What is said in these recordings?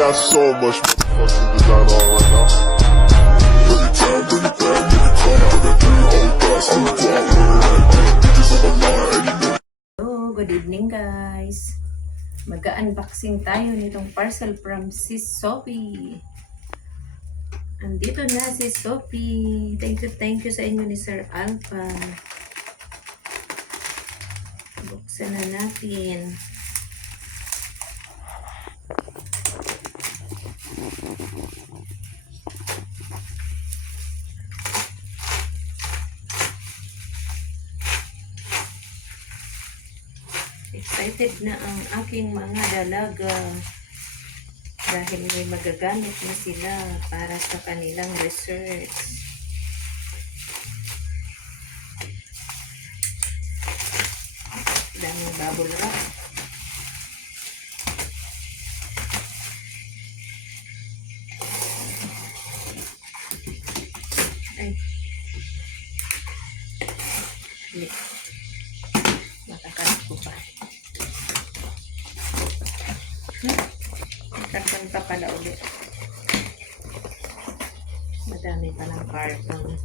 got so much fucking design on right now. Bring it down, bring it back, make it clap. I got 3 old thoughts, I'm a guap with it right. Bitches on my line, and you know. Hello, good evening guys. Mag-unboxing tayo nitong parcel from Sis Sophie. Andito na si Sophie. Thank you sa inyo ni Sir Alpha. Buksan na natin. Excited na ang aking mga dalaga dahil may magagamit na sila para sa kanilang research. Daming bubble wrap. Ay. Matakas ko pa. Takpan pa pala ulit. Madami pa ng carton.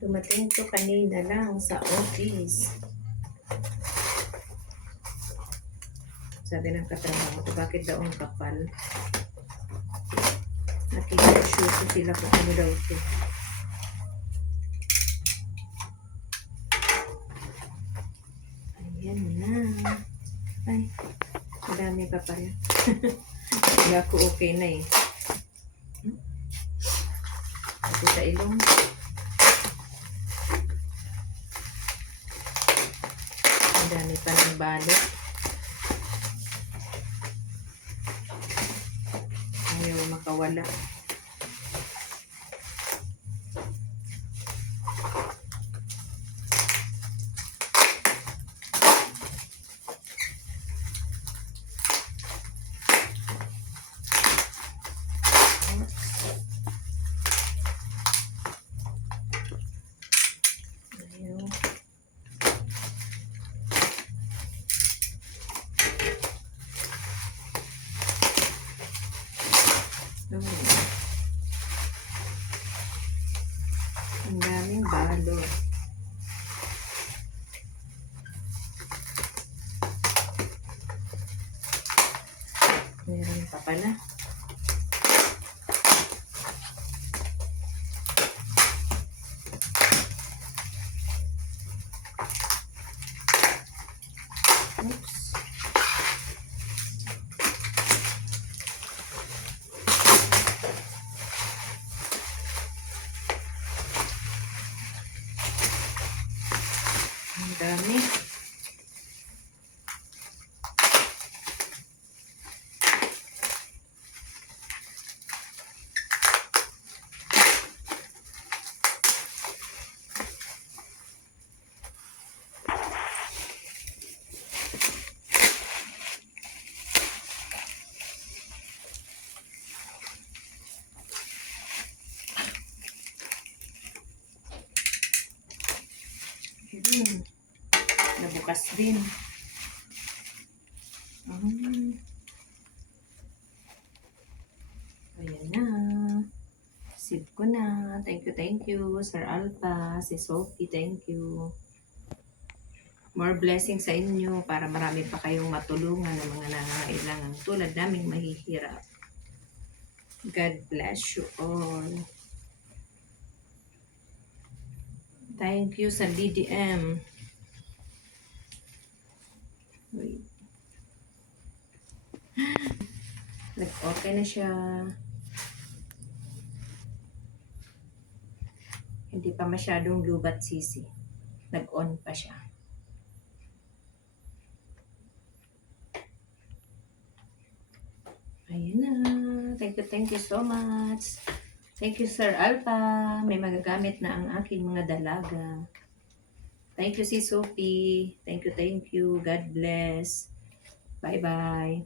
Dumating to kanina lang sa office. Sabi ng katrabaho ko, bakit daw ang kapal? Nakikita-shoot sila kung ano daw ito. Ayan na. Ay, madami pa pala. Hindi ako okay na eh. Pati sa ilong. Madami pa ng balot. Ayaw makawala. Ang daming balo. Meron pa pala. Oops. Ang dami. Nabukas din. Ayan na. Save ko na. Thank you, Sir Alpha, si Sophie, thank you. More blessings sa inyo para marami pa kayong matulungan ng mga nangangailangan tulad naming mahihirap. God bless you all. Thank you sa DDM. Wait. Nag-okay na siya. Hindi pa masyadong lubat sisi. Nag-on pa siya. Ayan na. Thank you so much. Thank you, Sir Alpha. May magagamit na ang aking mga dalaga. Thank you, si Sophie. Thank you. God bless. Bye-bye.